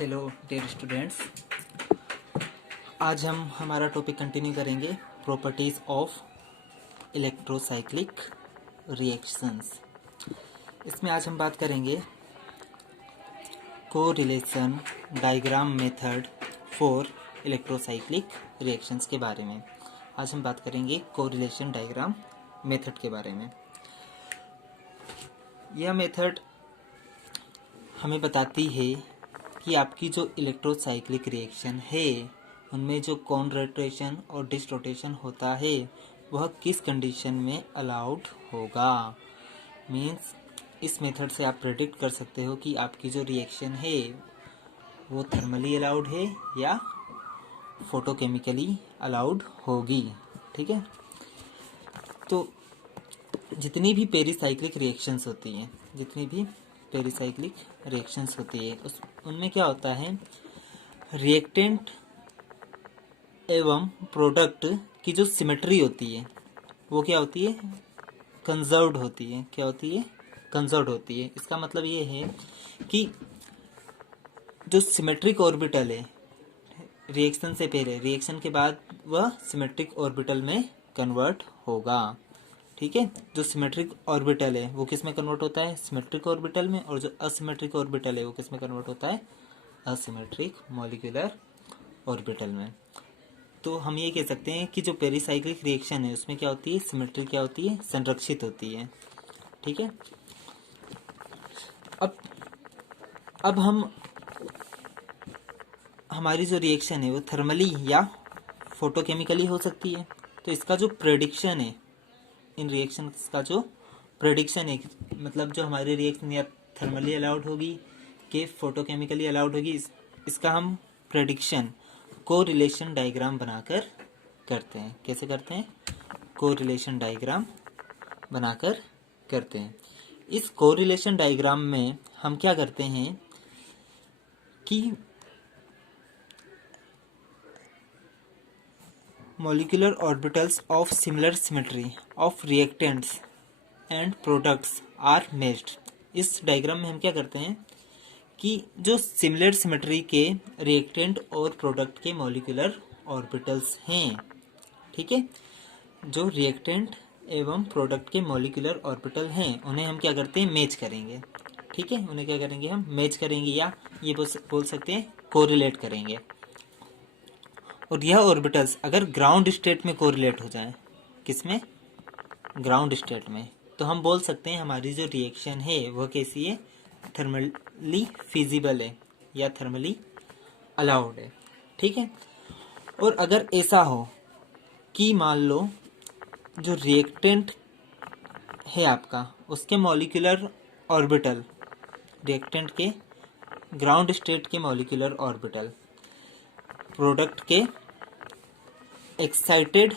Hello dear students, आज हम हमारा टॉपिक कंटिन्यू करेंगे प्रॉपर्टीज़ ऑफ इलेक्ट्रोसाइक्लिक रिएक्शंस। इसमें आज हम बात करेंगे correlation diagram method for electrocyclic reactions के बारे में। आज हम बात करेंगे कोरिलेशन डायग्राम मेथड के बारे में। यह मेथड हमें बताती है कि आपकी जो इलेक्ट्रोसाइक्लिक रिएक्शन है उनमें जो कॉन रोटेशन और डिस रोटेशन होता है वह किस कंडीशन में अलाउड होगा। मीन्स इस मेथड से आप प्रेडिक्ट कर सकते हो कि आपकी जो रिएक्शन है वो थर्मली अलाउड है या फोटोकेमिकली अलाउड होगी। ठीक है, तो जितनी भी पेरिसाइक्लिक रिएक्शंस होती हैं उनमें क्या होता है, रिएक्टेंट एवं प्रोडक्ट की जो सिमेट्री होती है वो क्या होती है, कंजर्व्ड होती है। क्या होती है? कंजर्व्ड होती है। इसका मतलब ये है कि जो सिमेट्रिक ऑर्बिटल है रिएक्शन से पहले, रिएक्शन के बाद वह सिमेट्रिक ऑर्बिटल में कन्वर्ट होगा। ठीक है, जो सिमेट्रिक ऑर्बिटल है वो किस में कन्वर्ट होता है? सिमेट्रिक ऑर्बिटल में। और जो असिमेट्रिक ऑर्बिटल है वो किस में कन्वर्ट होता है? असिमेट्रिक मॉलिक्यूलर ऑर्बिटल में। तो हम ये कह सकते हैं कि जो पेरिसाइक्लिक रिएक्शन है उसमें क्या होती है, सिमेट्री क्या होती है, संरक्षित होती है। ठीक है, अब हम हमारी जो रिएक्शन है वो थर्मली या फोटोकेमिकली हो सकती है। तो इसका जो प्रेडिक्शन है, इन रिएक्शंस का जो प्रेडिक्शन है, मतलब जो हमारी रिएक्शन या थर्मली अलाउड होगी कि फोटोकेमिकली अलाउड होगी, इसका हम प्रेडिक्शन कोरिलेशन डायग्राम बनाकर करते हैं। कैसे करते हैं? कोरिलेशन डायग्राम बनाकर करते हैं। इस कोरिलेशन डायग्राम में हम क्या करते हैं कि molecular orbitals of similar symmetry of reactants and products are matched। इस डायग्राम में हम क्या करते हैं कि जो सिमिलर सिमेट्री के रिएक्टेंट और प्रोडक्ट के मॉलिक्यूलर ऑर्बिटल्स हैं, ठीक है, जो रिएक्टेंट एवं प्रोडक्ट के मॉलिक्यूलर ऑर्बिटल हैं उन्हें हम क्या करते हैं, मैच करेंगे। ठीक है, उन्हें क्या करेंगे, हम मैच करेंगे या ये बोल सकते हैं कोरिलेट करेंगे। और यह ऑर्बिटल्स अगर ग्राउंड स्टेट में कोरिलेट हो जाए, किसमें? ग्राउंड स्टेट में, तो हम बोल सकते हैं हमारी जो रिएक्शन है वह कैसी है, थर्मली फिजिबल है या थर्मली अलाउड है। ठीक है, और अगर ऐसा हो कि मान लो जो रिएक्टेंट है आपका उसके मॉलिक्यूलर ऑर्बिटल, रिएक्टेंट के ग्राउंड स्टेट के मॉलिक्यूलर ऑर्बिटल प्रोडक्ट के एक्साइटेड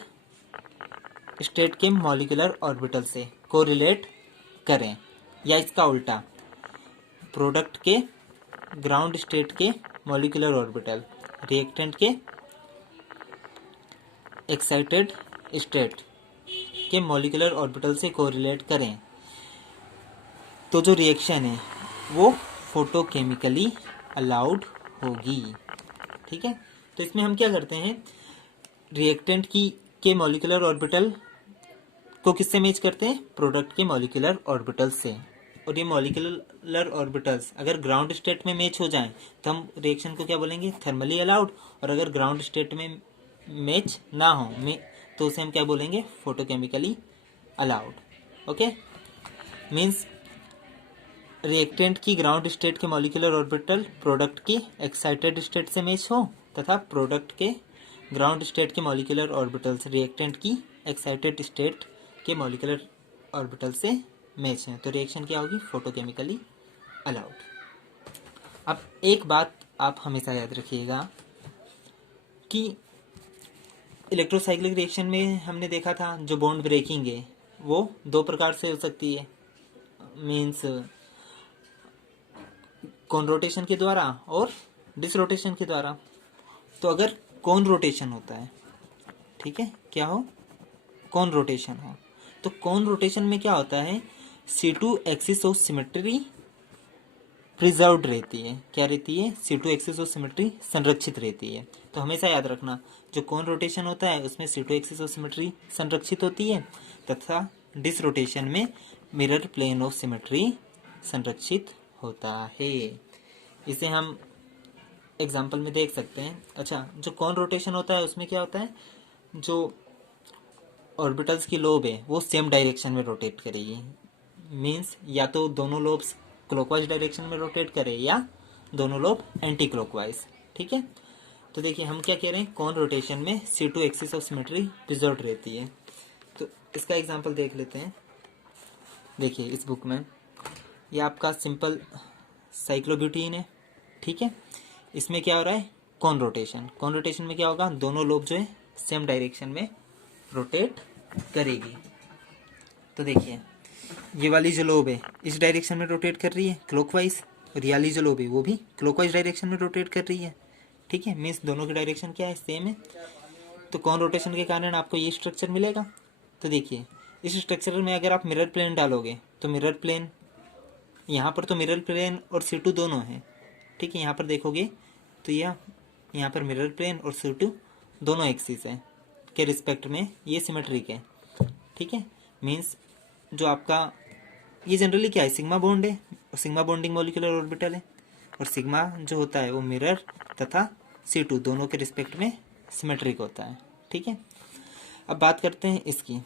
स्टेट के मॉलिक्यूलर ऑर्बिटल से कोरिलेट करें, या इसका उल्टा, प्रोडक्ट के ग्राउंड स्टेट के मॉलिक्यूलर ऑर्बिटल रिएक्टेंट के एक्साइटेड स्टेट के मॉलिक्यूलर ऑर्बिटल से कोरिलेट करें, तो जो रिएक्शन है वो फोटोकेमिकली अलाउड होगी। ठीक है, तो इसमें हम क्या करते हैं, रिएक्टेंट के मॉलिक्यूलर ऑर्बिटल को किससे मैच करते हैं? प्रोडक्ट के मॉलिक्यूलर ऑर्बिटल से। और ये मॉलिक्यूलर ऑर्बिटल्स अगर ग्राउंड स्टेट में मैच हो जाएं तो हम रिएक्शन को क्या बोलेंगे, थर्मली अलाउड। और अगर ग्राउंड स्टेट में मैच ना हो तो उसे हम क्या बोलेंगे, photochemically allowed. Okay, means reactant की ग्राउंड स्टेट के मॉलिक्यूलर ऑर्बिटल प्रोडक्ट की एक्साइटेड स्टेट से मैच हो, तथा प्रोडक्ट के ग्राउंड स्टेट के मॉलिक्यूलर ऑर्बिटल्स रिएक्टेंट की एक्साइटेड स्टेट के मॉलिक्यूलर ऑर्बिटल से मैच है, तो रिएक्शन क्या होगी, फोटोकेमिकली अलाउड। अब एक बात आप हमेशा याद रखिएगा कि इलेक्ट्रोसाइक्लिक रिएक्शन में हमने देखा था जो बॉन्ड ब्रेकिंग है वो दो प्रकार से हो सकती है, मीन्स कॉन रोटेशन के द्वारा और डिस रोटेशन के द्वारा। तो अगर कॉन रोटेशन होता है, ठीक है, क्या हो, कॉन रोटेशन हो, तो कॉन रोटेशन में क्या होता है, C2 axis of symmetry preserved रहती है। क्या रहती है? C2 एक्सिस ऑफ सिमेट्री संरक्षित रहती है। तो हमेशा याद रखना, जो कॉन रोटेशन होता है उसमें C2 एक्सिस ऑफ सिमेट्री संरक्षित होती है, तथा डिस रोटेशन में मिरर प्लेन ऑफ सिमेट्री संरक्षित होता है। इसे हम एग्जाम्पल में देख सकते हैं। अच्छा, जो कॉन रोटेशन होता है उसमें क्या होता है, जो ऑर्बिटल्स की लोब है वो सेम डायरेक्शन में रोटेट करेगी। मीन्स या तो दोनों लोब्स क्लॉकवाइज डायरेक्शन में रोटेट करे या दोनों लोब एंटी क्लॉकवाइज। ठीक है, तो देखिए हम क्या कह रहे हैं, कॉन रोटेशन में C2 axis of symmetry preserve रहती है। तो इसका एग्जांपल देख लेते हैं। देखिए इस बुक में ये आपका सिंपल साइक्लोब्यूटीन है। ठीक है, इसमें क्या हो रहा है, कॉन रोटेशन। कॉन रोटेशन में क्या होगा, दोनों लोब जो है सेम डायरेक्शन में रोटेट करेगी। तो देखिए ये वाली जो लोब है इस डायरेक्शन में रोटेट कर रही है क्लॉकवाइज, और ये वाली जो लोब है वो भी क्लॉकवाइज डायरेक्शन में रोटेट कर रही है। ठीक है, मीन्स दोनों की डायरेक्शन क्या है, सेम है। तो कॉन रोटेशन के कारण आपको ये स्ट्रक्चर मिलेगा। तो देखिए इस स्ट्रक्चर में अगर आप मिरर प्लेन डालोगे तो मिरर प्लेन, यहाँ पर तो मिरर प्लेन और C2 दोनों हैं। ठीक है, यहाँ पर देखोगे तो यह यहाँ पर मिरर प्लेन और C2 दोनों एक्सिस है के रिस्पेक्ट में ये सिमेट्रिक है। ठीक है, मीन्स जो आपका ये जनरली क्या है, सिग्मा बॉन्ड है, और सिग्मा बॉन्डिंग मॉलिक्यूलर ऑर्बिटल है, और सिग्मा जो होता है वो मिरर तथा C2 दोनों के रिस्पेक्ट में सिमेट्रिक होता है। ठीक है, अब बात करते हैं इसकी।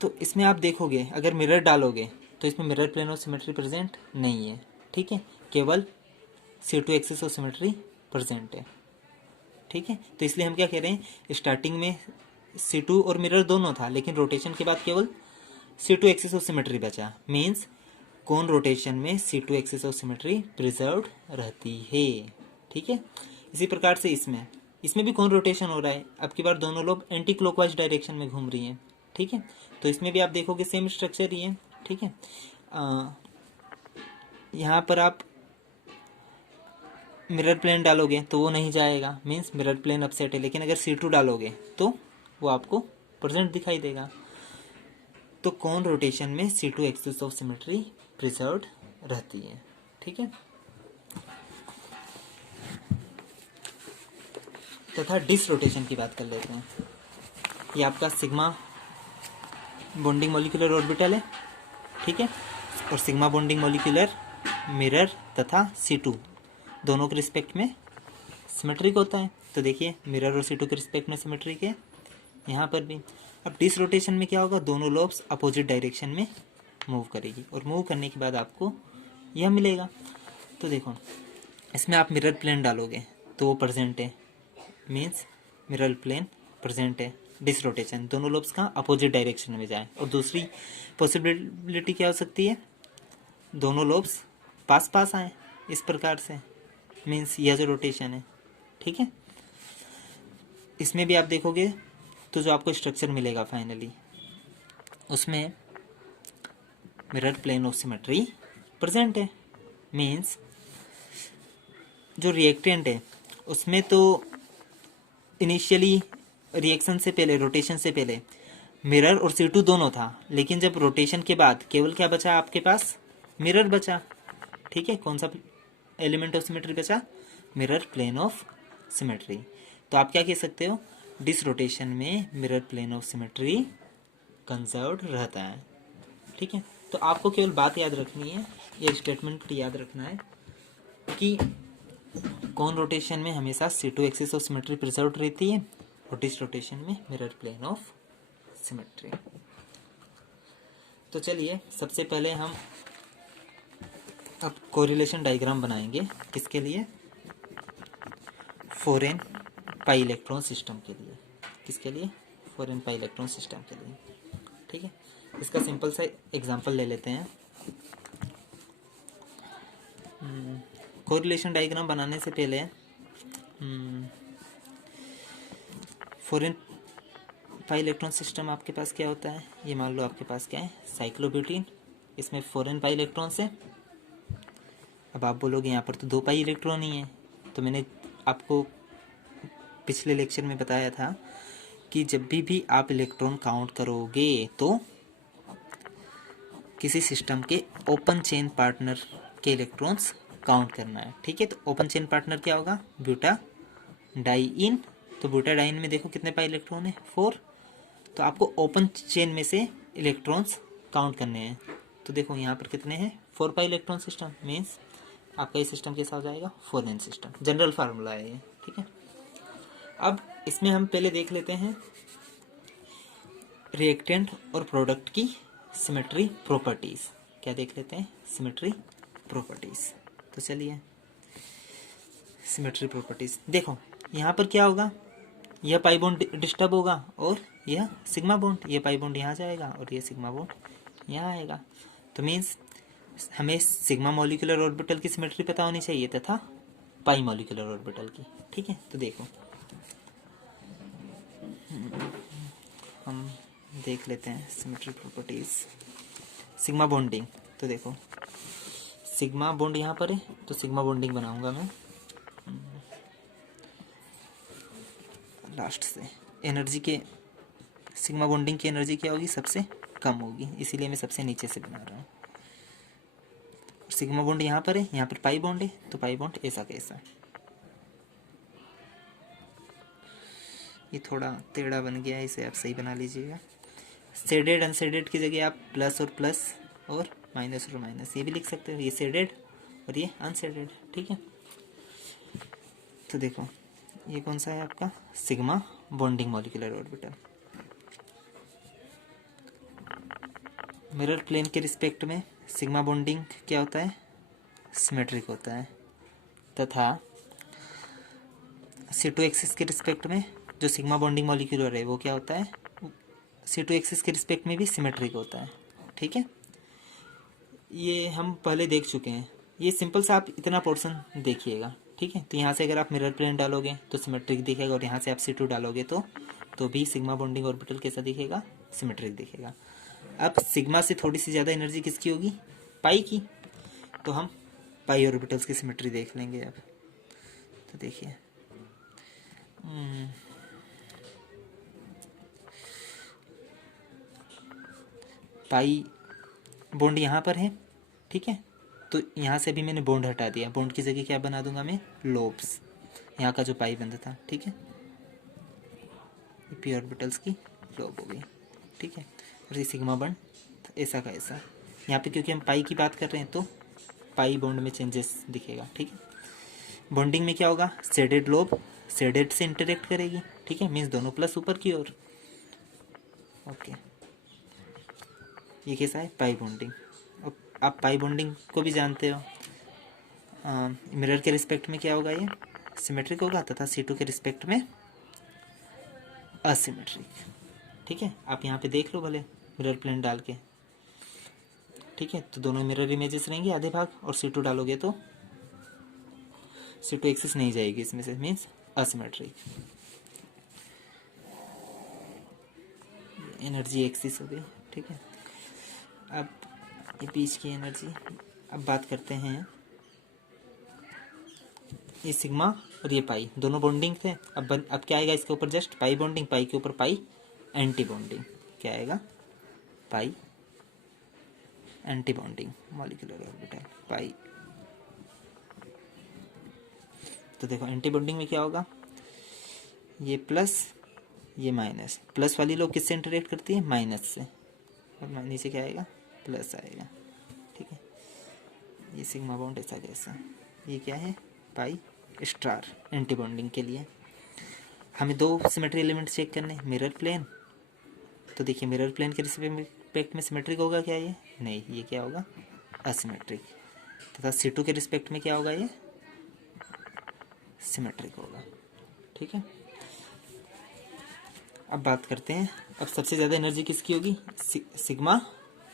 तो इसमें आप देखोगे अगर मिरर डालोगे तो इसमें mirror plane of symmetry present नहीं है। ठीक है, केवल C2 axis of symmetry present है। ठीक है, तो इसलिए हम क्या कह रहे हैं, स्टार्टिंग में C2 और मिरर दोनों था, लेकिन रोटेशन के बाद केवल C2 एक्सिस ऑफ सिमेट्री बचा। मीन्स कॉन रोटेशन में C2 axis of symmetry preserved रहती है। ठीक है, इसी प्रकार से इसमें भी कॉन रोटेशन हो रहा है। अब की बार दोनों लोग एंटी क्लॉकवाइज डायरेक्शन में घूम रही हैं। ठीक है, तो इसमें भी आप देखोगे सेम स्ट्रक्चर ही है। ठीक है, यहाँ पर आप मिरर प्लेन डालोगे तो वो नहीं जाएगा, मीन्स मिरर प्लेन अपसेट है। लेकिन अगर C2 डालोगे तो वो आपको प्रेजेंट दिखाई देगा। तो कॉन रोटेशन में C2 axis of symmetry preserved रहती है। ठीक है, तथा डिस रोटेशन की बात कर लेते हैं। ये आपका सिग्मा बॉन्डिंग मॉलिक्यूलर ऑर्बिटल है। ठीक है, और सिग्मा बॉन्डिंग मॉलिक्यूलर मिरर तथा C2 दोनों के रिस्पेक्ट में सिमेट्रिक होता है। तो देखिए मिरर और C2 के रिस्पेक्ट में सिमेट्रिक है, यहाँ पर भी। अब डिस रोटेशन में क्या होगा, दोनों लोब्स अपोजिट डायरेक्शन में मूव करेगी, और मूव करने के बाद आपको यह मिलेगा। तो देखो इसमें आप मिरर प्लेन डालोगे तो वो प्रेजेंट है, मीन्स मिरर प्लेन प्रेजेंट है। डिस रोटेशन दोनों लोब्स का अपोजिट डायरेक्शन में जाए। और दूसरी पॉसिबिलिटी क्या हो सकती है, दोनों लोब्स पास पास आए, इस प्रकार से, मीन्स यह जो रोटेशन है। ठीक है, इसमें भी आप देखोगे तो जो आपको स्ट्रक्चर मिलेगा फाइनली उसमें mirror plane of symmetry present है। मीन्स जो रिएक्टेंट है उसमें तो इनिशियली रिएक्शन से पहले, रोटेशन से पहले मिरर और C2 दोनों था, लेकिन जब रोटेशन के बाद केवल क्या बचा आपके पास, मिरर बचा। ठीक है, कौन सा एलिमेंट ऑफ सिमेट्री बचा, मिरर प्लेन ऑफ सिमेट्री। तो आप क्या कह सकते हो, डिस रोटेशन में mirror plane of symmetry conserved रहता है। ठीक है, तो आपको केवल बात याद रखनी है, ये स्टेटमेंट याद रखना है कि कॉन रोटेशन में हमेशा C2 axis of symmetry preserved रहती है, और डिस रोटेशन में मिरर प्लेन ऑफ सिमेट्री। तो चलिए सबसे पहले हम अब कोरिलेशन डायग्राम बनाएंगे, किसके लिए, 4n पाई इलेक्ट्रॉन सिस्टम के लिए। किसके लिए, 4n पाई इलेक्ट्रॉन सिस्टम के लिए। ठीक है, इसका सिंपल सा एग्जांपल ले लेते हैं। कोरिलेशन डायग्राम बनाने से पहले 4n पाई इलेक्ट्रॉन सिस्टम आपके पास क्या होता है, ये मान लो आपके पास क्या है, साइक्लोब्यूटीन। इसमें 4n पाई इलेक्ट्रॉन्स है। अब आप बोलोगे यहाँ पर तो 2 पाई इलेक्ट्रॉन ही है। तो मैंने आपको पिछले लेक्चर में बताया था कि जब भी आप इलेक्ट्रॉन काउंट करोगे तो किसी सिस्टम के ओपन चेन पार्टनर के इलेक्ट्रॉन्स काउंट करना है। ठीक है, तो ओपन चेन पार्टनर क्या होगा, ब्यूटा डाइइन। तो ब्यूटा डाइइन में देखो कितने पाई इलेक्ट्रॉन है, 4। तो आपको ओपन चेन में से इलेक्ट्रॉन्स काउंट करने हैं। तो देखो यहाँ पर कितने हैं, 4 पाई इलेक्ट्रॉन सिस्टम, मीन्स आपका ये सिस्टम कैसा हो जाएगा, 4n सिस्टम। जनरल फार्मूला है ये। ठीक है, अब इसमें हम पहले देख लेते हैं रिएक्टेंट और प्रोडक्ट की सिमेट्री प्रॉपर्टीज। क्या देख लेते हैं, सिमेट्री प्रॉपर्टीज। तो चलिए सिमेट्री प्रॉपर्टीज देखो, यहाँ पर क्या होगा, यह पाई बॉन्ड डिस्टर्ब होगा और यह सिग्मा बॉन्ड, ये पाई बॉन्ड यहाँ जाएगा और ये सिग्मा बॉन्ड यहाँ आएगा। तो मीन्स हमें सिग्मा मॉलिक्यूलर ऑर्बिटल की सिमेट्री पता होनी चाहिए तथा पाई मॉलिक्यूलर ऑर्बिटल की। ठीक है, तो देखो हम देख लेते हैं सिमेट्री प्रॉपर्टीज। सिग्मा बॉन्डिंग, तो देखो सिग्मा बॉन्ड यहाँ पर है, तो सिग्मा बॉन्डिंग बनाऊंगा मैं लास्ट से। एनर्जी के सिग्मा बॉन्डिंग की एनर्जी क्या होगी, सबसे कम होगी, इसीलिए मैं सबसे नीचे से बना रहा हूँ। सिग्मा बॉन्ड यहाँ पर है, यहाँ पर पाई बॉन्ड है, तो पाई बॉन्ड ऐसा कैसा, ये थोड़ा टेढ़ा बन गया है, इसे आप सही बना लीजिएगा। शेडेड अनशेडेड की जगह आप प्लस और प्लस और माइनस और माइनस ये भी लिख सकते हो, ये शेडेड और ये अनशेडेड। ठीक है, तो देखो ये कौन सा है आपका, sigma bonding molecular orbital. Mirror plane के रिस्पेक्ट में सिग्मा बॉन्डिंग क्या होता है, सिमेट्रिक होता है, तथा C2 एक्सिस के रिस्पेक्ट में जो सिग्मा बॉन्डिंग मॉलिक्यूलर है वो क्या होता है, C2 एक्सिस के रिस्पेक्ट में भी सिमेट्रिक होता है। ठीक है, ये हम पहले देख चुके हैं, ये सिंपल सा आप इतना पोर्शन देखिएगा। ठीक है, तो यहाँ से अगर आप मिरर प्लेन डालोगे तो सिमेट्रिक दिखेगा और यहाँ से आप C2 डालोगे तो भी सिग्मा बॉन्डिंग ऑर्बिटल कैसा दिखेगा, सिमेट्रिक दिखेगा। अब सिग्मा से थोड़ी सी ज़्यादा एनर्जी किसकी होगी, पाई की, तो हम पाई ऑर्बिटल्स की सिमेट्री देख लेंगे अब। तो देखिए पाई बॉन्ड यहाँ पर है। ठीक है, तो यहाँ से भी मैंने बॉन्ड हटा दिया, बॉन्ड की जगह क्या बना दूंगा मैं, लोब्स, यहाँ का जो पाई बंद था। ठीक है, पी ऑर्बिटल्स की लोब हो गई। ठीक है, और ये सिग्मा बॉन्ड ऐसा का ऐसा, यहाँ पे क्योंकि हम पाई की बात कर रहे हैं तो पाई बॉन्ड में चेंजेस दिखेगा। ठीक है, बॉन्डिंग में क्या होगा, शेडेड लोब शेडेड से इंटरेक्ट करेगी। ठीक है, मीन्स दोनों प्लस ऊपर की ओर। ओके, ये कैसा है, पाई बॉन्डिंग। आप पाई बॉन्डिंग को भी जानते हो, मिरर के रिस्पेक्ट में क्या होगा, ये सिमेट्रिक होगा तथा C2 के रिस्पेक्ट में असिमेट्रिक। ठीक है, आप यहाँ पे देख लो भले मिरर प्लेन डाल के। ठीक है, तो दोनों मिरर इमेजेस रहेंगे आधे भाग, और C2 डालोगे तो C2 एक्सिस नहीं जाएगी इसमें से, मीन्स असिमेट्रिक। एनर्जी एक्सिस हो गई। ठीक है, अब ये बीच की एनर्जी। अब बात करते हैं, ये सिग्मा और ये पाई दोनों बॉन्डिंग थे। अब क्या आएगा इसके ऊपर, जस्ट पाई बॉन्डिंग, पाई के ऊपर पाई एंटी बॉन्डिंग। क्या आएगा, पाई एंटी बॉन्डिंग मॉलिक्यूलर ऑर्बिटल पाई। तो देखो एंटी बॉन्डिंग में क्या होगा, ये प्लस ये माइनस, प्लस वाली लोग किससे इंटरेक्ट करती है, माइनस से, और नीचे क्या आएगा, प्लस आएगा। ठीक है, ये सिग्मा बॉन्ड ऐसा कैसा, ये क्या है, पाई स्टार एंटी बॉन्डिंग के लिए। हमें दो सिमेट्री एलिमेंट चेक करने, मिरर प्लेन। तो देखिए मिरर प्लेन के रिस्पेक्ट में सिमेट्रिक होगा क्या, ये नहीं, ये क्या होगा, असिमेट्रिक। तथा C2 के रिस्पेक्ट में क्या होगा, ये सिमेट्रिक होगा। ठीक है, अब बात करते हैं, अब सबसे ज़्यादा एनर्जी किसकी होगी, सिग्मा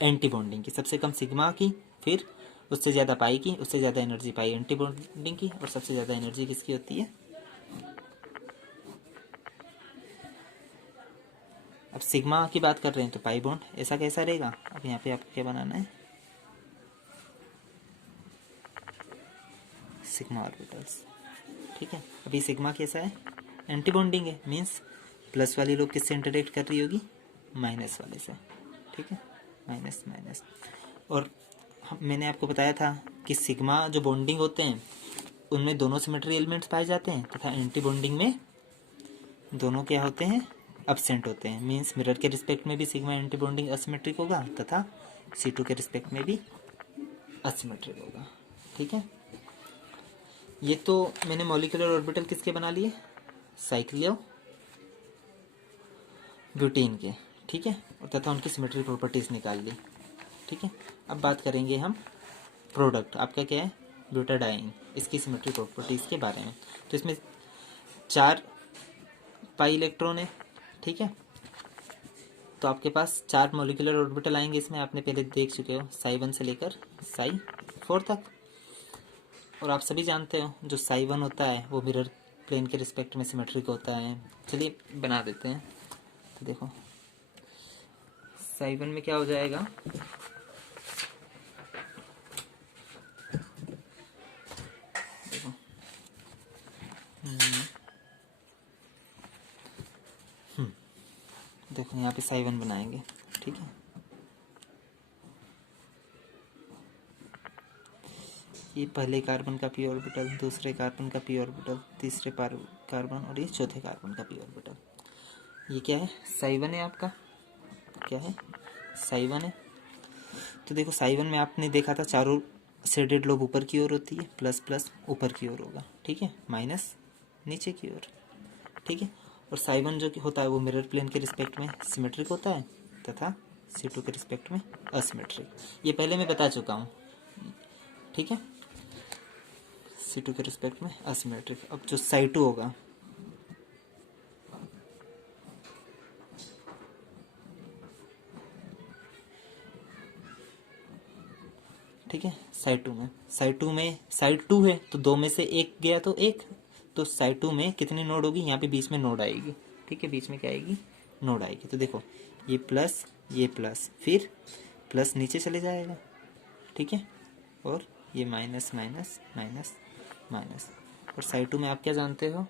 एंटी बॉन्डिंग की, सबसे कम सिग्मा की, फिर उससे ज़्यादा पाई की, उससे ज़्यादा एनर्जी पाई एंटी बॉन्डिंग की, और सबसे ज़्यादा एनर्जी किसकी होती है। अब सिग्मा की बात कर रहे हैं तो पाई बॉन्ड ऐसा कैसा रहेगा। अब यहाँ पे आपको क्या बनाना है, सिग्मा ऑर्बिटल्स। ठीक है, अभी सिग्मा कैसा है, एंटी बॉन्डिंग है, मीन्स प्लस वाली लोग किससे इंटरेक्ट कर रही होगी, माइनस वाले से। ठीक है, माइनस माइनस, और मैंने आपको बताया था कि सिग्मा जो बॉन्डिंग होते हैं उनमें दोनों सिमेट्री एलिमेंट्स पाए जाते हैं तथा एंटी बॉन्डिंग में दोनों क्या होते हैं, एब्सेंट होते हैं। मीन्स मिरर के रिस्पेक्ट में भी सिग्मा एंटी बॉन्डिंग असिमेट्रिक होगा तथा C2 के रिस्पेक्ट में भी असिमेट्रिक होगा। ठीक है, ये तो मैंने मॉलिक्यूलर ऑर्बिटल किसके बना लिए, साइक्लियो ब्यूटेन के। ठीक है, और तथा उनकी सिमेट्री प्रॉपर्टीज निकाल ली। ठीक है, अब बात करेंगे हम प्रोडक्ट, आपका क्या है, ब्यूटाडाइन, इसकी सिमेट्री प्रॉपर्टीज के बारे में। तो इसमें 4 पाई इलेक्ट्रॉन है। ठीक है, तो आपके पास 4 मॉलिक्यूलर ऑर्बिटल आएंगे इसमें, आपने पहले देख चुके हो psi1 से लेकर psi4 तक। और आप सभी जानते हो जो psi1 होता है वो मिरर प्लेन के रिस्पेक्ट में सिमेट्रिक होता है। चलिए बना देते हैं। तो देखो psi1 में क्या हो जाएगा, देखो देखो यहाँ पे psi1 बनाएंगे। ठीक है, ये पहले कार्बन का पी ऑर्बिटल, दूसरे कार्बन का पी ऑर्बिटल, तीसरे कार्बन और ये चौथे कार्बन का पी ऑर्बिटल। ये क्या है, psi1 है आपका, क्या है, psi1 है। तो देखो psi1 में आपने देखा था चारों शेडेड लोब ऊपर की ओर होती है, प्लस प्लस ऊपर की ओर होगा। ठीक है, माइनस नीचे की ओर। ठीक है, और psi1 जो होता है वो मिरर प्लेन के रिस्पेक्ट में सिमेट्रिक होता है तथा C2 के रिस्पेक्ट में असिमेट्रिक। ये पहले मैं बता चुका हूँ। ठीक है, C2 के रिस्पेक्ट में असिमेट्रिक। अब जो psi2 होगा, ठीक है, psi2 में psi2 है तो 2 में से एक गया तो एक, तो psi2 में कितनी नोड होगी, यहाँ पे बीच में नोड आएगी। ठीक है, बीच में क्या आएगी, नोड आएगी। तो देखो ये प्लस फिर प्लस नीचे चले जाएगा। ठीक है, और ये माइनस माइनस माइनस माइनस। और psi2 में आप क्या जानते हो,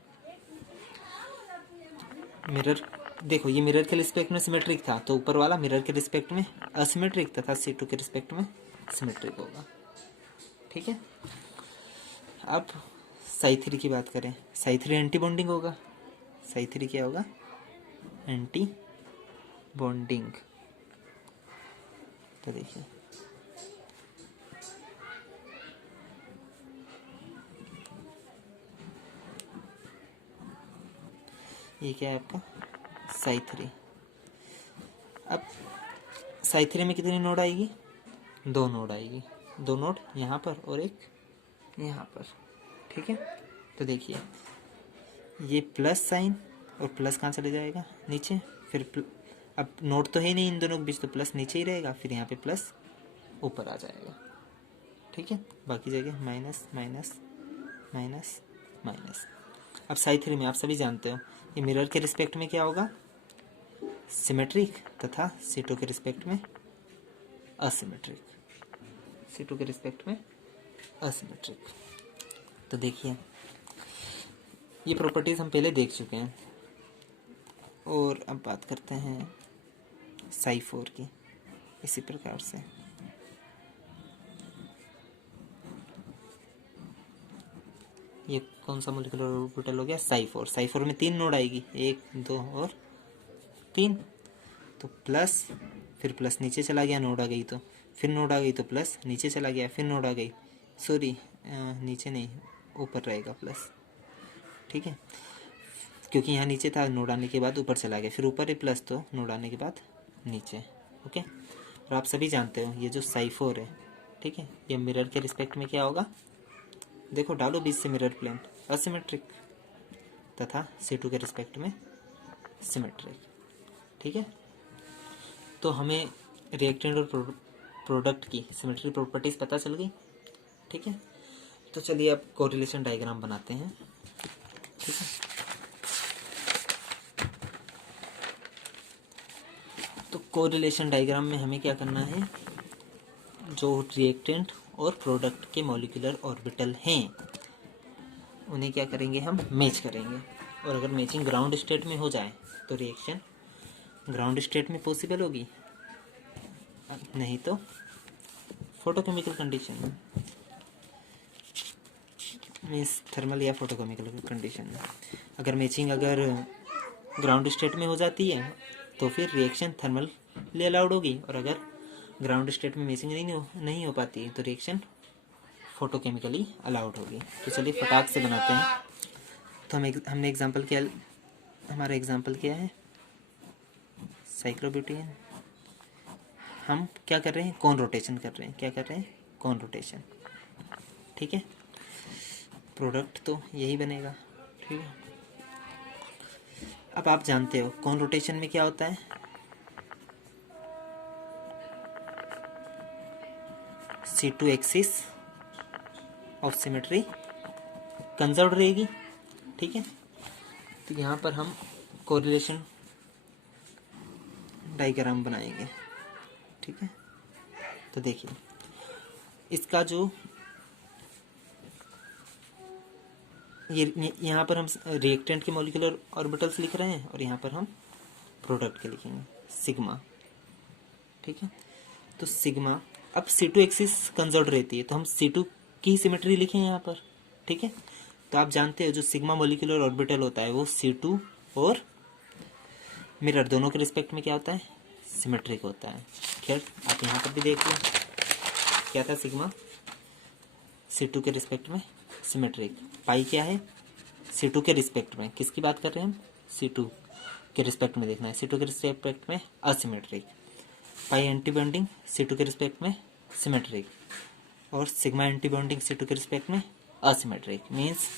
मिरर, देखो ये मिरर के रिस्पेक्ट में सिमेट्रिक था तो ऊपर वाला मिरर के रिस्पेक्ट में असिमेट्रिक तथा C2 के रिस्पेक्ट में सिमेट्रिक होगा। ठीक है, अब psi3 की बात करें, psi3 एंटी बॉन्डिंग होगा। psi3 क्या होगा, एंटी बॉन्डिंग। तो देखिए ये क्या है आपका psi3। अब psi3 में कितनी नोड आएगी, 2 नोड आएगी, 2 नोड यहाँ पर और एक यहाँ पर। ठीक है, तो देखिए ये प्लस साइन और प्लस कहाँ चले जाएगा, नीचे। फिर अब नोड तो है नहीं इन दोनों के बीच, तो प्लस नीचे ही रहेगा, फिर यहाँ पे प्लस ऊपर आ जाएगा। ठीक है, बाकी जगह माइनस माइनस माइनस माइनस। अब psi3 में आप सभी जानते हो ये मिरर के रिस्पेक्ट में क्या होगा, सिमेट्रिक तथा C2 के रिस्पेक्ट में असिमेट्रिक। C2 के रिस्पेक्ट में असिमेट्रिक। तो देखिए ये प्रॉपर्टीज हम पहले देख चुके हैं। और अब बात करते हैं psi4 की, इसी प्रकार से। ये कौन सा मॉलिक्यूलर ऑर्बिटल हो गया, psi4। psi4 में 3 नोड आएगी, 1 2 और 3। तो प्लस, फिर प्लस नीचे चला गया, नोड आ गई तो, फिर नोड आ गई तो प्लस नीचे चला गया, फिर नोड आ गई, सॉरी नीचे नहीं ऊपर रहेगा प्लस। ठीक है, क्योंकि यहाँ नीचे था, नोड आने के बाद ऊपर चला गया, फिर ऊपर है प्लस तो नोड आने के बाद नीचे। ओके, और आप सभी जानते हो ये जो psi4 है, ठीक है, ये मिरर के रिस्पेक्ट में क्या होगा, देखो डालो बीच से मिरर प्लेन, असिमेट्रिक तथा C2 के रिस्पेक्ट में सिमेट्रिक। ठीक है, तो हमें रिएक्टेंट और प्रोडक्ट की सिमेट्री प्रॉपर्टीज पता चल गई। ठीक है, तो चलिए अब कोरिलेशन डायग्राम बनाते हैं। ठीक है, तो कोरिलेशन डायग्राम में हमें क्या करना है, जो रिएक्टेंट और प्रोडक्ट के मॉलिक्यूलर ऑर्बिटल हैं उन्हें क्या करेंगे, हम मैच करेंगे। और अगर मैचिंग ग्राउंड स्टेट में हो जाए तो रिएक्शन ग्राउंड स्टेट में पॉसिबल होगी, नहीं तो फोटोकेमिकल कंडीशन मीन्स थर्मल या फोटोकेमिकल कंडीशन में अगर मैचिंग अगर ग्राउंड स्टेट में हो जाती है तो फिर रिएक्शन थर्मल ले अलाउड होगी, और अगर ग्राउंड स्टेट में मैचिंग नहीं हो पाती तो रिएक्शन फोटोकेमिकली अलाउड होगी। तो चलिए फटाक से बनाते हैं। तो हमने एग्जांपल क्या, हमारा एग्जांपल क्या है, साइक्लोब्यूटेन। हम क्या कर रहे हैं, कौन रोटेशन कर रहे हैं, क्या कर रहे हैं, कौन रोटेशन। ठीक है, प्रोडक्ट तो यही बनेगा। ठीक है, अब आप जानते हो कौन रोटेशन में क्या होता है, C2 axis of symmetry conserve रहेगी। ठीक है, तो यहाँ पर हम कोरिलेशन डायग्राम बनाएंगे। ठीक है, तो देखिए इसका जो ये यहाँ पर हम रिएक्टेंट के मॉलिक्यूलर ऑर्बिटल्स लिख रहे हैं और यहाँ पर हम प्रोडक्ट के लिखेंगे सिग्मा। ठीक है, तो सिग्मा, अब C2 एक्सिस कंजर्व रहती है तो हम C2 की सिमेट्री लिखें यहाँ पर। ठीक है, तो आप जानते हो जो सिग्मा मॉलिक्यूलर ऑर्बिटल होता है वो C2 और मिरर दोनों के रिस्पेक्ट में क्या होता है, सिमेट्रिक होता है। खैर आप यहाँ पर भी देख लो क्या था, सिग्मा C2 के रिस्पेक्ट में सिमेट्रिक, पाई क्या है, C2 के रिस्पेक्ट में, किसकी बात कर रहे हैं हम, C2 के रिस्पेक्ट में देखना है, C2 के रिस्पेक्ट में असिमेट्रिक, पाई एंटी बॉन्डिंग C2 के रिस्पेक्ट में सिमेट्रिक, और सिग्मा एंटी बॉन्डिंग C2 के रिस्पेक्ट में असिमेट्रिक, मीन्स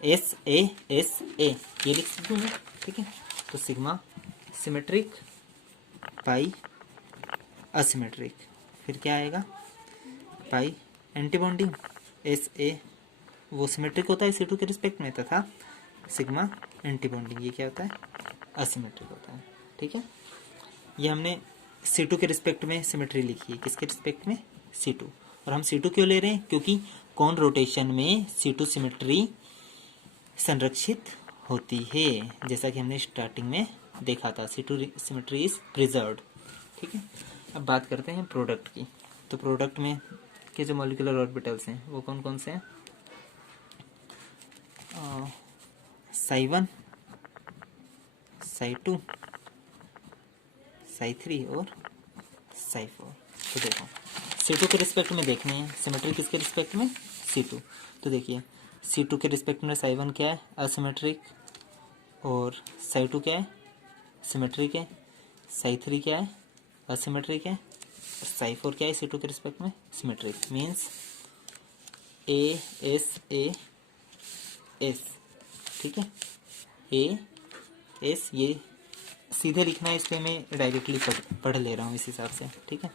SA ये लिख सकते हैं। ठीक है, तो सिग्मा सिमेट्रिक, पाई असिमेट्रिक, फिर क्या आएगा, पाई एंटी बॉन्डिंग SA वो सिमेट्रिक होता है C2 के रिस्पेक्ट में, तथा सिग्मा एंटी बॉन्डिंग ये क्या होता है, असिमेट्रिक होता है। ठीक है, ये हमने C2 के रिस्पेक्ट में सिमेट्री लिखी है, किसके रिस्पेक्ट में, C2। और हम C2 क्यों ले रहे हैं, क्योंकि कौन रोटेशन में C2 सिमेट्री संरक्षित होती है, जैसा कि हमने स्टार्टिंग में देखा था, C2 सिमेट्री इज प्रिजर्व्ड। ठीक है, अब बात करते हैं प्रोडक्ट की। तो प्रोडक्ट में के जो मॉलिक्यूलर ऑर्बिटल्स हैं वो कौन कौन से हैं, Psi1, Psi2, Psi3 और Psi4। तो देखो C2 के रिस्पेक्ट में देखनी है सिमेट्री, किसके रिस्पेक्ट में, C2। तो देखिए C2 के रिस्पेक्ट में Psi1 क्या है, असिमेट्रिक, और Psi2 क्या है, सिमेट्रिक है, Psi3 क्या है, असिमेट्रिक है, Psi4 क्या है, C2 के रिस्पेक्ट में सिमेट्रिक, मीन्स AS। ठीक है, AS ये सीधे लिखना है इसलिए मैं डायरेक्टली पढ़ ले रहा हूँ इस हिसाब से। ठीक है,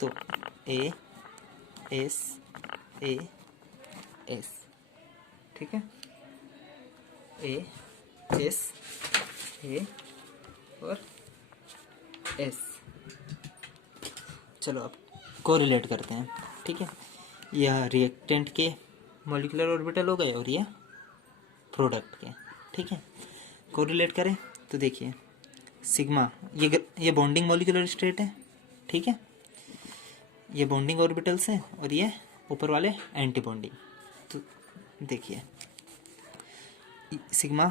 तो AS ठीक है, AS और S। चलो अब कोरिलेट करते हैं। ठीक है, यह रिएक्टेंट के मॉलिक्यूलर ऑर्बिटल हो गए और यह प्रोडक्ट के। ठीक है, कोरिलेट करें तो देखिए सिग्मा ये बॉन्डिंग मॉलिक्यूलर स्टेट है। ठीक है, ये बॉन्डिंग ऑर्बिटल्स हैं और ये ऊपर वाले एंटी बॉन्डिंग। तो देखिए सिग्मा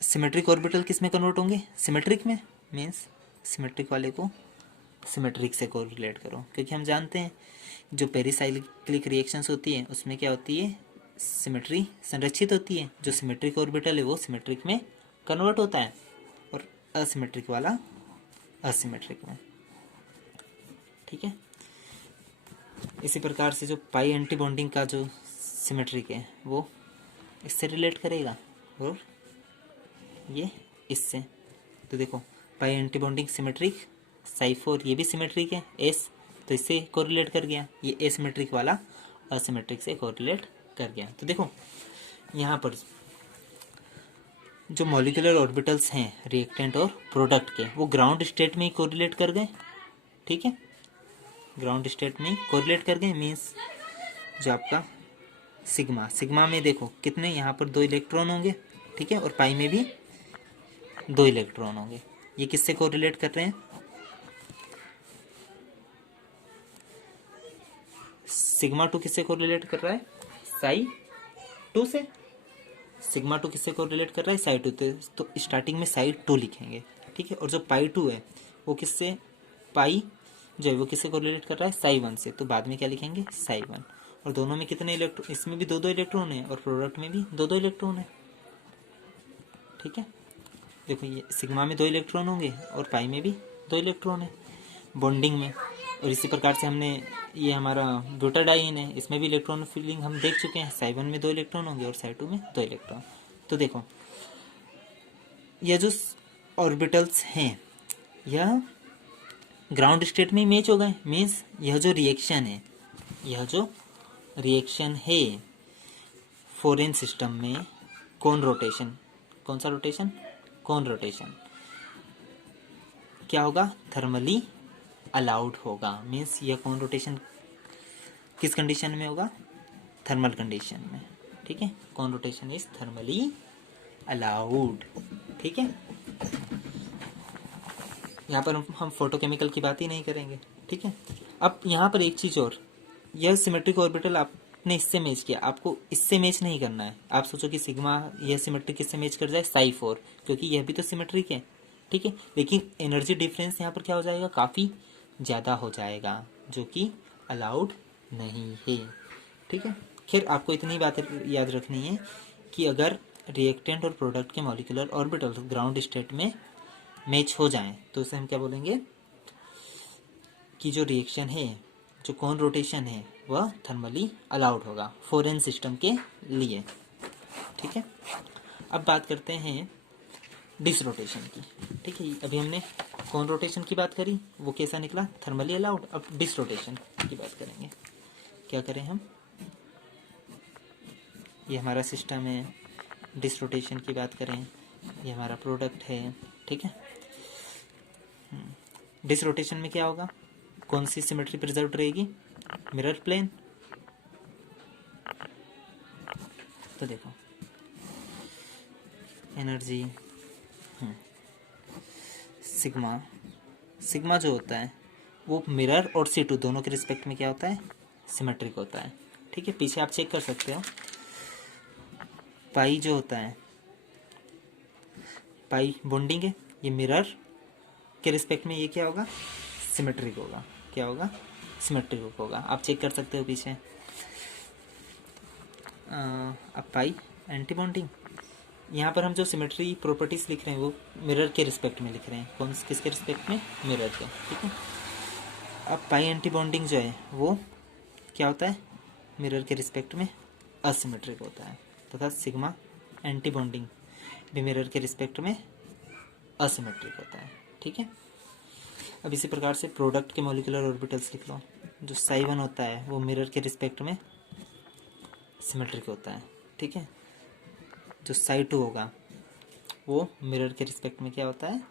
सिमेट्रिक ऑर्बिटल किस में कन्वर्ट होंगे, सिमेट्रिक में, मीन्स सिमेट्रिक वाले को सिमेट्रिक से कोरिलेट करो, क्योंकि हम जानते हैं जो पेरिसाइक्लिक रिएक्शंस होती है उसमें क्या होती है, सिमेट्री संरक्षित होती है, जो सिमेट्रिक ऑर्बिटल है वो सिमेट्रिक में कन्वर्ट होता है और असिमेट्रिक वाला असिमेट्रिक में। ठीक है, इसी प्रकार से जो पाई एंटी बॉन्डिंग का जो सिमेट्रिक है वो इससे रिलेट करेगा और ये इससे। तो देखो पाई एंटी बॉन्डिंग सिमेट्रिक, Psi4 ये भी सिमेट्रिक है, S तो इससे कोरिलेट कर गया, ये एसिमेट्रिक वाला असिमेट्रिक से कोरिलेट कर गया। तो देखो यहाँ पर जो मॉलिक्यूलर ऑर्बिटल्स हैं रिएक्टेंट और प्रोडक्ट के वो ग्राउंड स्टेट में ही कोरिलेट कर गए। ठीक है, ग्राउंड स्टेट में ही कोरिलेट कर गए, मीन्स जो आपका सिग्मा में देखो कितने यहाँ पर 2 इलेक्ट्रॉन होंगे। ठीक है, और पाई में भी 2 इलेक्ट्रॉन होंगे। ये किससे कोरिलेट कर रहे हैं, सिग्मा टू किससे कोरिलेट कर रहा है, साई टू से। सिग्मा टू किससे कोरिलेट कर रहा है, साई टू से। तो स्टार्टिंग में साई टू लिखेंगे, ठीक है। और जो पाई टू है वो किससे, पाई जो है वो किससे कोरिलेट कर रहा है, साई वन से। तो बाद में क्या लिखेंगे, साई वन। और दोनों में कितने इलेक्ट्रॉन, इसमें भी दो दो इलेक्ट्रॉन है और प्रोडक्ट में भी दो दो इलेक्ट्रॉन है, ठीक है। देखो ये सिग्मा में दो इलेक्ट्रॉन होंगे और पाई में भी दो इलेक्ट्रॉन है बॉन्डिंग में। और इसी प्रकार से हमने ये हमारा ब्यूटाडाइन है, इसमें भी इलेक्ट्रॉन फिलिंग हम देख चुके हैं। साई वन में दो इलेक्ट्रॉन होंगे और साई टू में दो इलेक्ट्रॉन। तो देखो ये जो ऑर्बिटल्स हैं यह ग्राउंड स्टेट में मैच हो गए। मीन्स यह जो रिएक्शन है फॉरेन सिस्टम में कौन रोटेशन, कौन सा रोटेशन, कौन रोटेशन क्या होगा, थर्मली अलाउड होगा। मीन्स यह कौन रोटेशन किस कंडीशन में होगा, थर्मल कंडीशन में, ठीक है। कौन रोटेशन इज थर्मली अलाउड, ठीक है। यहाँ पर हम फोटोकेमिकल की बात ही नहीं करेंगे, ठीक है। अब यहाँ पर एक चीज और, यह सिमेट्रिक ऑर्बिटल आपने इससे मैच किया, आपको इससे मैच नहीं करना है। आप सोचो कि सिग्मा यह सिमेट्रिक किससे मैच कर जाए, साई फोर, क्योंकि यह भी तो सिमेट्रिक है, ठीक है। लेकिन एनर्जी डिफरेंस यहाँ पर क्या हो जाएगा, काफ़ी ज़्यादा हो जाएगा, जो कि अलाउड नहीं है, ठीक है। खैर आपको इतनी बात याद रखनी है कि अगर रिएक्टेंट और प्रोडक्ट के मॉलिक्यूलर ऑर्बिटल ग्राउंड स्टेट में मैच हो जाएं तो उसे हम क्या बोलेंगे कि जो रिएक्शन है, जो कौन रोटेशन है वह थर्मली अलाउड होगा फॉरेन सिस्टम के लिए, ठीक है। अब बात करते हैं डिसरोटेशन की, ठीक है। अभी हमने कौन रोटेशन की बात करी, वो कैसा निकला, थर्मली अलाउड। अब डिसरोटेशन की बात करेंगे। क्या करें हम, ये हमारा सिस्टम है, डिसरोटेशन की बात करें, ये हमारा प्रोडक्ट है, ठीक है। डिसरोटेशन में क्या होगा, कौन सी सिमेट्री प्रिजर्व रहेगी, मिरर प्लेन। तो देखो एनर्जी सिग्मा जो होता है वो मिरर और C2 दोनों के रिस्पेक्ट में क्या होता है, सिमेट्रिक होता है, ठीक है। पीछे आप चेक कर सकते हो, पाई जो होता है, पाई बॉन्डिंग है, ये मिरर के रिस्पेक्ट में ये क्या होगा, सिमेट्रिक होगा। क्या होगा, सिमेट्रिक होगा। आप चेक कर सकते हो पीछे। अब पाई एंटी बॉन्डिंग, यहाँ पर हम जो सिमेट्री प्रॉपर्टीज लिख रहे हैं वो मिरर के रिस्पेक्ट में लिख रहे हैं। कौन किसके रिस्पेक्ट में, मिरर के, ठीक है। अब पाई एंटी बॉन्डिंग जो है वो क्या होता है, मिरर के रिस्पेक्ट में असिमेट्रिक होता है, तथा सिग्मा एंटी बॉन्डिंग भी मिरर के रिस्पेक्ट में असिमेट्रिक होता है, ठीक है। अब इसी प्रकार से प्रोडक्ट के मॉलिक्यूलर ऑर्बिटल्स लिख लो। जो साई वन होता है वो मिरर के रिस्पेक्ट में सिमेट्रिक होता है, ठीक है। जो साई टू होगा वो मिरर के रिस्पेक्ट में क्या होता है,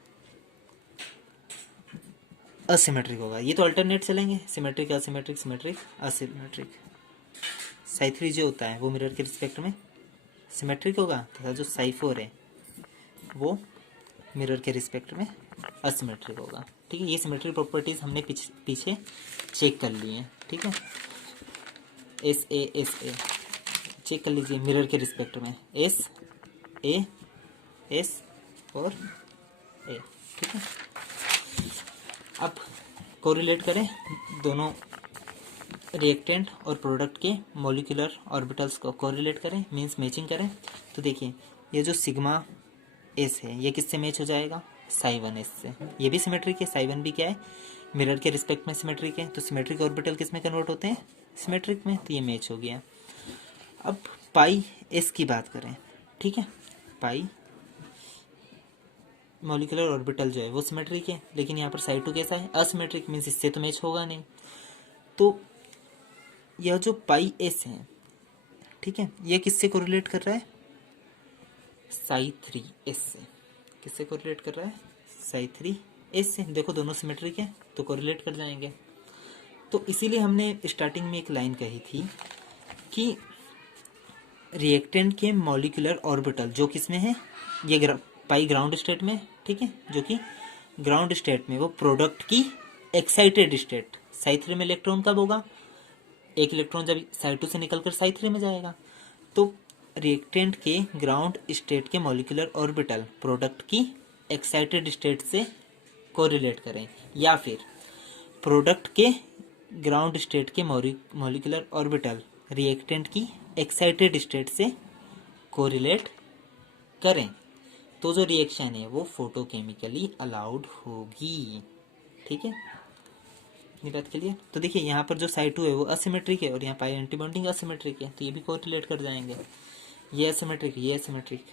असिमेट्रिक होगा। ये तो अल्टरनेट चलेंगे, symmetric asymmetric, symmetric asymmetric. Sai three जो होता है वो मिरर के रिस्पेक्ट में सिमेट्रिक होगा, तथा जो साई फोर है वो मिरर के रिस्पेक्ट में असिमेट्रिक होगा, ठीक है। ये सिमेट्रिक प्रॉपर्टीज हमने पीछे चेक कर ली हैं, ठीक है। एस ए चेक कर लीजिए, मिरर के रिस्पेक्ट में एस ए एस और ए, ठीक है। अब कोरिलेट करें दोनों रिएक्टेंट और प्रोडक्ट के मॉलिक्यूलर ऑर्बिटल्स को, कोरिलेट करें मींस मैचिंग करें। तो देखिए ये जो सिग्मा एस है ये किससे मैच हो जाएगा, साई वन एस से। ये भी सिमेट्रिक है, साई वन भी क्या है, मिरर के रिस्पेक्ट में सिमेट्रिक है। तो सिमेट्रिक ऑर्बिटल किस में कन्वर्ट होते हैं, सिमेट्रिक में। तो ये मैच हो गया। अब पाई एस की बात करें, ठीक है। पाई मॉलिक्यूलर ऑर्बिटल जो है वो सिमेट्रिक है, लेकिन यहाँ पर साई टू कैसा है, असिमेट्रिक, मीन्स इससे तो मैच होगा नहीं। तो यह जो पाई एस है, ठीक है, यह किससे कोरिलेट कर रहा है, साई थ्री एस से। किससे कोरिलेट कर रहा है, साई थ्री एस से। देखो दोनों सिमेट्रिक है तो कोरिलेट कर जाएंगे। तो इसीलिए हमने स्टार्टिंग में एक लाइन कही थी कि रिएक्टेंट के मॉलिक्यूलर ऑर्बिटल जो किसमें है, ये पाई ग्राउंड स्टेट में, ठीक है, जो कि ग्राउंड स्टेट में वो प्रोडक्ट की एक्साइटेड स्टेट, साई थ्री में इलेक्ट्रॉन कब होगा, एक इलेक्ट्रॉन जब साइड 2 से निकलकर साइड 3 में जाएगा। तो रिएक्टेंट के ग्राउंड स्टेट के मॉलिक्यूलर ऑर्बिटल प्रोडक्ट की एक्साइटेड स्टेट से कोरिलेट करें, या फिर प्रोडक्ट के ग्राउंड स्टेट के मॉलिक्यूलर ऑर्बिटल रिएक्टेंट की एक्साइटेड स्टेट से कोरिलेट करें, तो जो रिएक्शन है वो फोटोकेमिकली अलाउड होगी। ठीक है, इतनी बात के लिए। तो देखिए यहाँ पर जो साइड 2 है वो असिमेट्रिक है और यहाँ पाई एंटी बॉन्डिंग असिमेट्रिक है, तो ये भी कोरिलेट कर जाएंगे। ये असिमेट्रिक, ये असिमेट्रिक,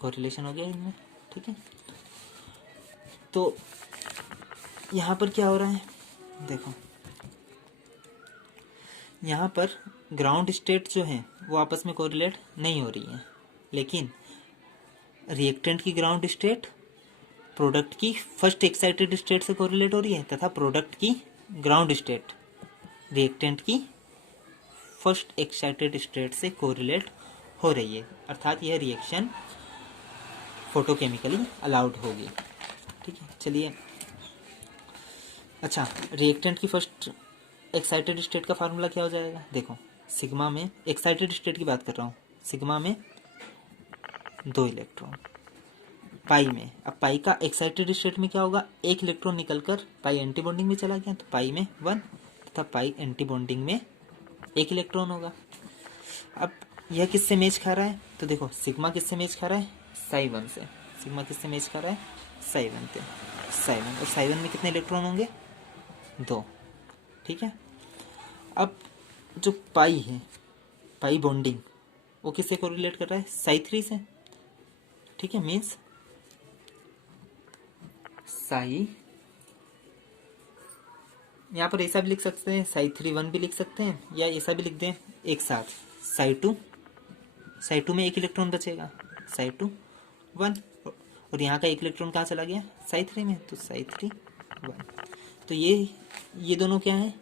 कोरिलेशन हो गया इनमें। ठीक है, तो यहाँ पर क्या हो रहा है, देखो यहाँ पर ग्राउंड स्टेट जो है वो आपस में कोरिलेट नहीं हो रही है, लेकिन रिएक्टेंट की ग्राउंड स्टेट प्रोडक्ट की फर्स्ट एक्साइटेड स्टेट से कोरिलेट हो रही है, तथा प्रोडक्ट की ग्राउंड स्टेट रिएक्टेंट की फर्स्ट एक्साइटेड स्टेट से कोरिलेट हो रही है, अर्थात यह रिएक्शन फोटोकेमिकली अलाउड होगी। ठीक है, चलिए। अच्छा, रिएक्टेंट की फर्स्ट एक्साइटेड स्टेट का फार्मूला क्या हो जाएगा, देखो सिग्मा में, एक्साइटेड स्टेट की बात कर रहा हूँ, सिग्मा में 2 इलेक्ट्रॉन, पाई में, अब पाई का एक्साइटेड स्टेट में क्या होगा, एक इलेक्ट्रॉन निकलकर पाई एंटी बॉन्डिंग में चला गया, तो पाई में 1 तथा पाई एंटी बॉन्डिंग में 1 इलेक्ट्रॉन होगा। अब यह किससे मैच खा रहा है, तो देखो सिग्मा किससे मैच खा रहा है, साई 1 से। सिग्मा किससे मैच खा रहा है, साई 1 से, साई 1, और साई 1 में कितने इलेक्ट्रॉन होंगे, 2। ठीक है, अब जो पाई है, पाई बॉन्डिंग, वो किससे कोरिलेट कर रहा है, साई 3 से। ठीक है, मीन्स साई, यहाँ पर ऐसा भी लिख सकते हैं, साई 3 1 भी लिख सकते हैं, या ऐसा भी लिख दें एक साथ, साई 2, साई 2 में 1 इलेक्ट्रॉन बचेगा, साई 2 1, और यहाँ का 1 इलेक्ट्रॉन कहाँ चला गया, साई 3 में, तो साई 3 1। तो ये दोनों क्या है,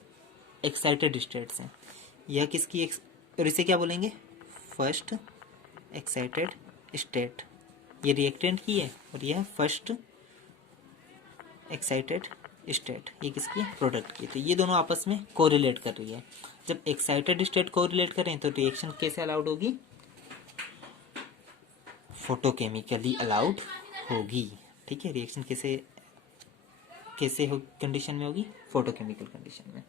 एक्साइटेड स्टेट्स हैं। यह किसकी और इसे क्या बोलेंगे, फर्स्ट एक्साइटेड स्टेट। ये रिएक्टेंट की है और यह फर्स्ट एक्साइटेड स्टेट, ये किसकी है, प्रोडक्ट की। तो ये दोनों आपस में कोरिलेट कर रही है। जब एक्साइटेड स्टेट कोरिलेट करें तो रिएक्शन कैसे अलाउड होगी, फोटोकेमिकली अलाउड होगी। ठीक है, रिएक्शन कैसे हो कंडीशन में होगी, फोटोकेमिकल कंडीशन में।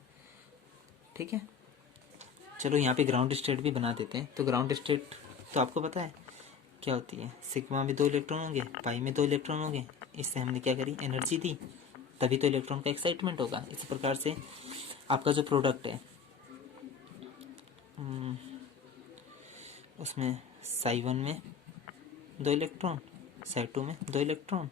ठीक है, चलो यहाँ पे ग्राउंड स्टेट भी बना देते हैं। तो ग्राउंड स्टेट तो आपको पता है क्या होती है, सिग्मा में 2 इलेक्ट्रॉन होंगे, पाई में 2 इलेक्ट्रॉन होंगे, इससे हमने क्या करी, एनर्जी दी, तभी तो इलेक्ट्रॉन का एक्साइटमेंट होगा। इसी प्रकार से आपका जो प्रोडक्ट है उसमें साई 1 में 2 इलेक्ट्रॉन, साई 2 में 2 इलेक्ट्रॉन,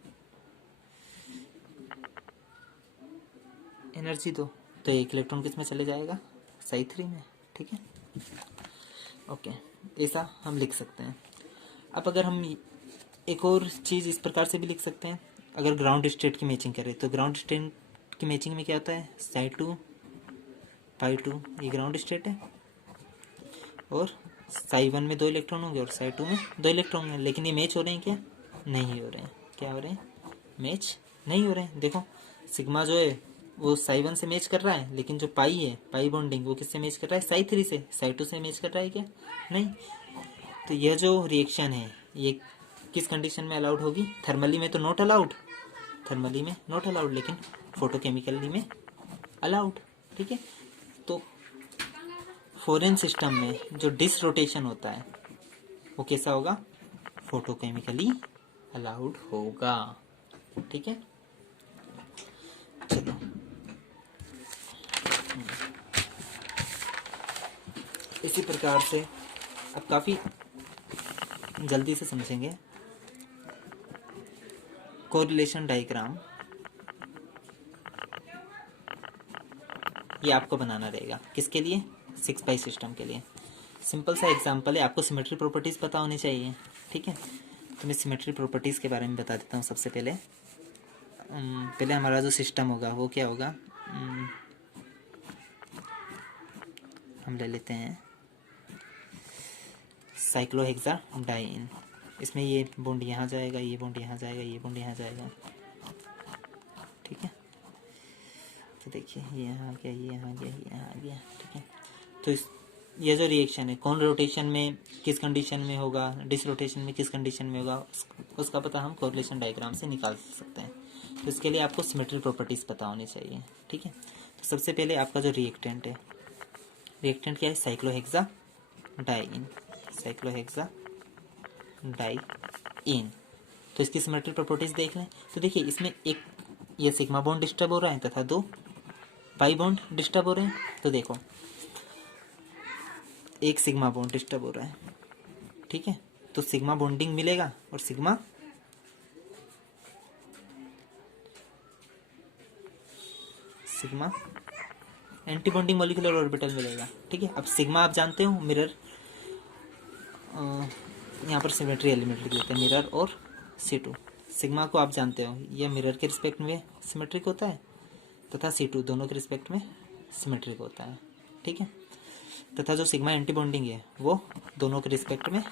एनर्जी दो, तो 1 इलेक्ट्रॉन किस में चले जाएगा, साई 3 में। ठीक है, ओके, ऐसा हम लिख सकते हैं। अब अगर हम एक और चीज़ इस प्रकार से भी लिख सकते हैं, अगर ग्राउंड स्टेट की मैचिंग करें तो ग्राउंड स्टेट की मैचिंग में क्या होता है, साई 2 पाई 2, ये ग्राउंड स्टेट है, और साई 1 में 2 इलेक्ट्रॉन होंगे और साई 2 में 2 इलेक्ट्रॉन होंगे, लेकिन ये मैच हो रहे हैं क्या, नहीं हो रहे हैं। क्या हो रहे हैं, मैच नहीं हो रहे हैं। देखो सिग्मा जो है वो साई 1 से मैच कर रहा है, लेकिन जो पाई है, पाई बॉन्डिंग, वो किससे मैच कर रहा है, साई 3 से। साई 2 से मैच कर रहा है क्या, नहीं। तो यह जो रिएक्शन है ये किस कंडीशन में अलाउड होगी, थर्मली में तो नॉट अलाउड, थर्मली में नॉट अलाउड, लेकिन फोटोकेमिकली में अलाउड। ठीक है, तो फॉरेन सिस्टम में जो डिसरोटेशन होता है वो कैसा होगा, फोटोकेमिकली अलाउड होगा। ठीक है, चलो इसी प्रकार से अब काफ़ी जल्दी से समझेंगे। कोरिलेशन डायग्राम ये आपको बनाना रहेगा, किसके लिए, 6 पाई सिस्टम के लिए। सिंपल सा एग्जांपल है, आपको सिमेट्री प्रॉपर्टीज़ पता होनी चाहिए। ठीक है, तो मैं सिमेट्री प्रॉपर्टीज़ के बारे में बता देता हूँ। सबसे पहले हमारा जो सिस्टम होगा वो क्या होगा, हम ले लेते हैं साइक्लोहेक्साडाइन। इसमें ये बॉन्ड यहाँ जाएगा, ये बॉन्ड यहाँ जाएगा, ये बॉन्ड यहाँ जाएगा। ठीक है, तो देखिए ये यहाँ आ गया, ये यहाँ आ गया, ये यहाँ आ गया। ठीक है, तो ये जो रिएक्शन है कौन रोटेशन में किस कंडीशन में होगा, डिस रोटेशन में किस कंडीशन में होगा, उसका पता हम कोरिलेशन डायग्राम से निकाल सकते हैं। तो इसके लिए आपको सिमेट्री प्रॉपर्टीज़ पता होनी चाहिए। ठीक है, तो सबसे पहले आपका जो रिएक्टेंट है, रिएक्टेंट क्या है, साइक्लोहेक्सा डाइइन, साइक्लोहेक्सा डाइइन। तो इसकी सिमेट्री प्रॉपर्टीज़ देख लें। तो देखिए इसमें एक ये सिग्मा बॉन्ड डिस्टर्ब हो रहा है तथा दो पाई बॉन्ड डिस्टर्ब हो रहे हैं। तो देखो एक सिग्मा बॉन्ड डिस्टर्ब हो रहा है, ठीक है, तो सिग्मा बॉन्डिंग मिलेगा और sigma anti bonding molecular orbital मिलेगा। ठीक है, अब सिग्मा आप जानते हो मिरर, यहाँ पर सिमेट्री एलिमेंट लिख देते हैं, मिरर और C2। सिग्मा को आप जानते हो यह मिरर के रिस्पेक्ट में सिमेट्रिक होता है तथा C2 दोनों के रिस्पेक्ट में सिमेट्रिक होता है। ठीक है, तथा जो सिग्मा एंटी बॉन्डिंग है वो दोनों के रिस्पेक्ट में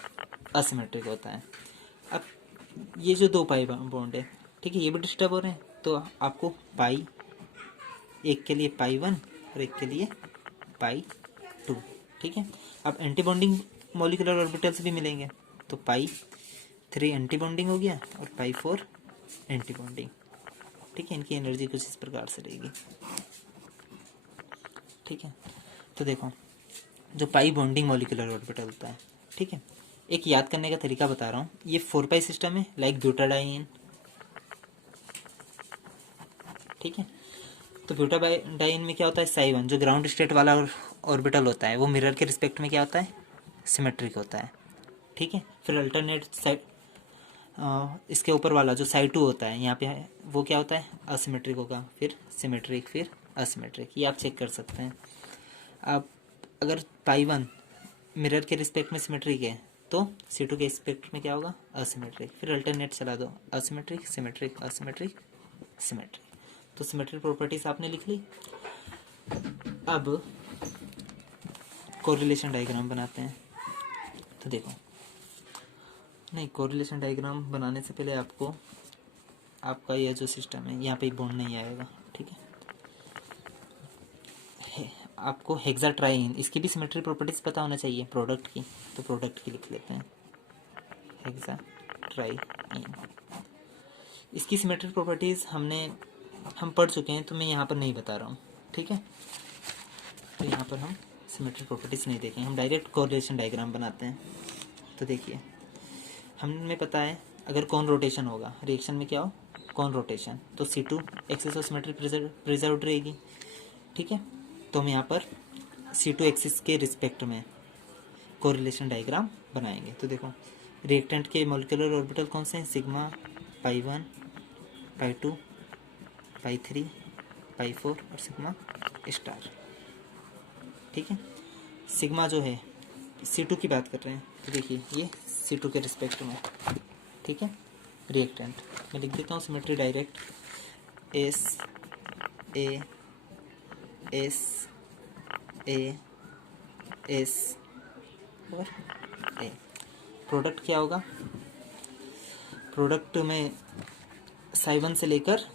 असिमेट्रिक होता है। अब ये जो दो पाई बॉन्ड है, ठीक है, ये भी डिस्टर्ब हो रहे हैं, तो आपको पाई, एक के लिए पाई 1 और एक के लिए पाई 2। ठीक है, अब एंटी बॉन्डिंग मॉलिक्यूलर ऑर्बिटल्स भी मिलेंगे, तो पाई 3 एंटी बॉन्डिंग हो गया और पाई 4 एंटी बॉन्डिंग। ठीक है, इनकी एनर्जी कुछ इस प्रकार से रहेगी। ठीक है, तो देखो जो पाई बॉन्डिंग मॉलिक्यूलर ऑर्बिटल होता है, ठीक है, एक याद करने का तरीका बता रहा हूँ। ये 4 पाई सिस्टम है, लाइक ब्यूटाडाइन। ठीक है, तो ब्यूटाडाइन में क्या होता है, साई 1 जो ग्राउंड स्टेट वाला ऑर्बिटल होता है वो मिरर के रिस्पेक्ट में क्या होता है, सिमेट्रिक होता है। ठीक है, फिर अल्टरनेट साइड इसके ऊपर वाला जो साई 2 होता है यहाँ पे है, वो क्या होता है, असिमेट्रिक होगा, फिर सिमेट्रिक, फिर असिमेट्रिक। ये आप चेक कर सकते हैं। अब अगर पाई 1 मिरर के रिस्पेक्ट में सिमेट्रिक है तो C2 के रिस्पेक्ट में क्या होगा, असिमेट्रिक। फिर अल्टरनेट चला दो, असिमेट्रिक सिमेट्रिक असिमेट्रिक सिमेट्रिक। तो सिमेट्रिक प्रॉपर्टीज आपने लिख ली। अब कोरिलेशन डायग्राम बनाते हैं। तो देखो, नहीं, कोरिलेशन डायग्राम बनाने से पहले आपको आपका यह जो सिस्टम है यहाँ पे बॉन्ड नहीं आएगा। ठीक है, आपको हेक्साट्राइन, इसकी भी सिमेट्री प्रॉपर्टीज पता होना चाहिए प्रोडक्ट की, तो प्रोडक्ट की लिख लेते हैं, हेक्साट्राइन। इसकी सिमेट्री प्रॉपर्टीज हम पढ़ चुके हैं, तो मैं यहाँ पर नहीं बता रहा हूँ। ठीक है, तो यहाँ पर हम सिमेट्री प्रॉपर्टीज नहीं देखेंगे, हम डायरेक्ट कोरिलेशन डायग्राम बनाते हैं। तो देखिए हमें पता है अगर कौन रोटेशन होगा, रिएक्शन में क्या हो, कौन रोटेशन, तो C2 axis of symmetry preserve रहेगी। ठीक है, तो हम यहाँ पर C2 एक्सिस के रिस्पेक्ट में कोरिलेशन डायग्राम बनाएंगे। तो देखो रिएक्टेंट के मॉलिक्यूलर ऑर्बिटल कौन से हैं, सिग्मा, पाई 1, पाई 2, पाई 3, पाई 4 और सिग्मा स्टार। ठीक है, सिग्मा जो है C2 की बात कर रहे हैं, तो देखिए ये C2 के रिस्पेक्ट में। ठीक है, रिएक्टेंट मैं लिख देता हूँ symmetry direct, S A S A S और ए। प्रोडक्ट क्या होगा, प्रोडक्ट में साई 1 से लेकर